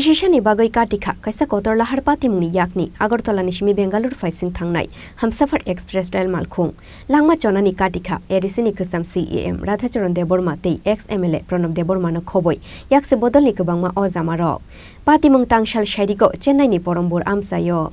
Kisishani bagay katika kaisa kotorla harpati muni yakni Agartala nishmi Bengaluru faising thangnai Hamsafar Express Rail Malkhung Langma chonani katika erisini kusam CEM Radhacharan Deborma tei ex-MLA Pranab Deborma no khoboi yakse bodolni kubangma ozamaro Pati mung tangshal shairigo Chennai ni Porombor amsayo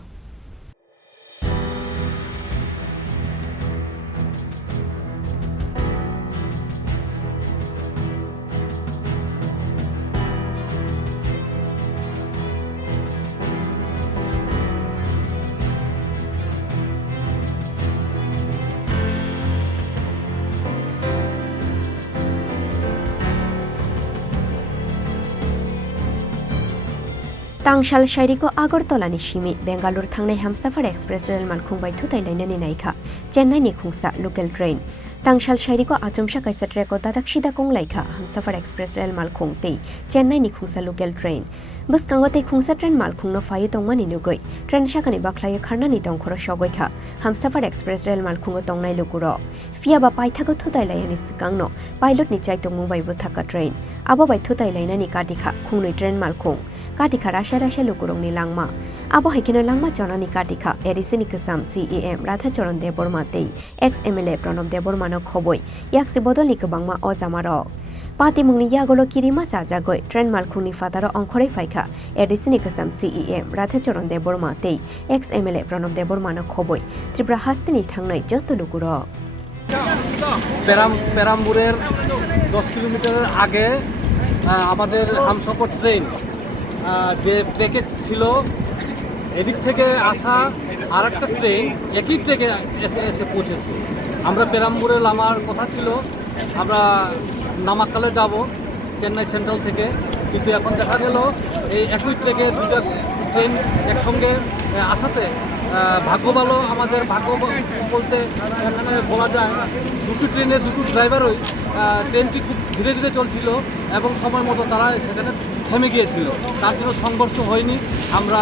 Tangshal shairiko Agartala ni shimi Bengaluru thangnai Hamsafar Express Rail Malkhung bai thutai lainani naikha Chennai ni khungsa local train Tangshal shairiko achomsha kaisa treko dadaksida kong laikha Hamsafar Express Rail Malkhung tei Chennai ni khungsa local train bus kangote khungsa train Malkhung no fai tongmani nugoi train shakani bakhlayo kharnani tongkhoro shogoikha Hamsafar Express Rail Malkhung tongnai lokuro fia ba paithago thutai laini sikangno pilot ni chai tongmu bai buthaka train abo bai thutai lainani kadikha khungnoi train Malkhung Katika rasha lukurong ni langma. Abo hekino langma chonani katika erisini kusam CEM Radhacharan Deborma tei ex-MLA Pranab Deborma no khoboi yaksi bodolni kubangma ozamaro. Pati mungni yagolo kirima chajagoi train Malkhungni fataro ongkhorei faikha erisini kusam CEM Radhacharan Deborma tei ex-MLA Pranab Deborma no khoboi Tripura hastini thangnai joto lukuro. পেরামপুরের 10 kilometre আগে আমাদের Humsafar train যে ট্রেকে ছিল এদিক থেকে আসা আরেকটা train একই ট্রেকে এসে পৌঁছেছে আমরা পেরামপুরে নামার কথা ছিল আমরা নামাকালে যাব চেন্নাই সেন্ট্রাল থেকে কিন্তু এখন দেখা গেল এই একই ট্রেকে দুটো ট্রেন একসঙ্গে আসাতে ভাগ্য ভালো আমাদের ভাগ্য বলতে এখানে বলা যায় দুটো ট্রেনে দুটো ড্রাইভারই ট্রেনটি খুব ধীরে ধীরে চলছিল এবং সময় মতো তারা সেখানে থেমে গিয়েছিল তার জন্য সংঘর্ষ হয়নি আমরা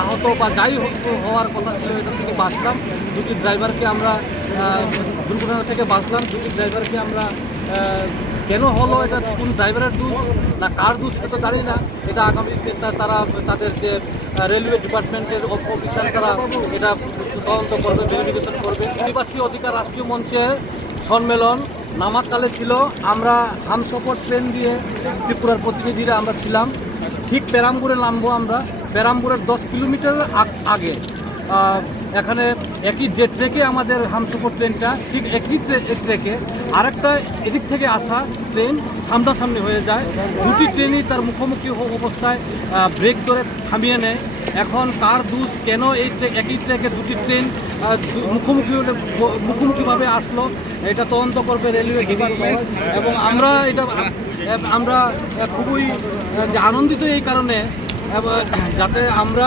আহত বা যাই হওয়ার কথা ছিল এটা থেকে বাঁচলাম দুটি ড্রাইভারকে আমরা দুর্ঘটনা থেকে বাঁচলাম দুটি ড্রাইভারকে আমরা কেন হলো এটা কোন ড্রাইভারের দোষ না কার দোষ এটা জানি না এটা আগামী তারা তাদের যে রেলওয়ে ডিপার্টমেন্টের অফিসার তারা এটা তদন্ত করবে ভেরিফিকেশন করবে আদিবাসী অধিকার রাষ্ট্রীয় মঞ্চের সম্মেলন নামাকালে ছিল আমরা হামসফর ট্রেন দিয়ে ত্রিপুরার প্রতিনিধিরা আমরা ছিলাম ঠিক পেরামপুরে নামবো আমরা পেরামপুরের 10 কিলোমিটার আগে এখানে একই যে ট্রেকে আমাদের হামসফর ট্রেনটা ঠিক একই ট্রেকে আরেকটা এদিক থেকে আসা ট্রেন সামনাসামনি হয়ে যায় দুটি ট্রেনই তার মুখোমুখি অবস্থায় ব্রেক ধরে থামিয়ে নেয় এখন কার দোষ কেন এই একই ট্রেকে দুটি ট্রেন মুখোমুখিভাবে আসলো এটা তদন্ত করবে রেলওয়ে ডিপার্টমেন্ট এবং আমরা খুবই আনন্দিত এই কারণে যাতে আমরা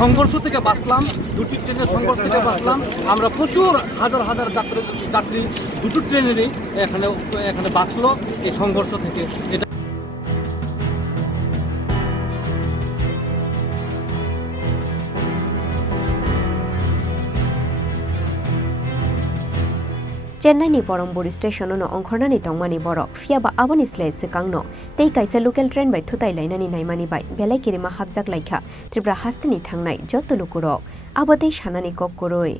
সংঘর্ষ থেকে বাঁচলাম দুটি ট্রেনের সংঘর্ষ থেকে বাঁচলাম আমরা প্রচুর হাজার হাজার যাত্রী দুটো ট্রেনেরই এখানে বাঁচলো এই সংঘর্ষ থেকে এটা Chennai ni Porombor station no ongkhornani tongmani borok fiaba aboni slai sikangno tei kaisa local train bai thutai lainani naimani bai belai kirima habjak laikha Tripura hastini thangnai joto lukurok abotei shanani kok koroi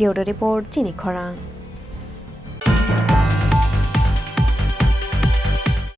Bureau Report Chini Khorang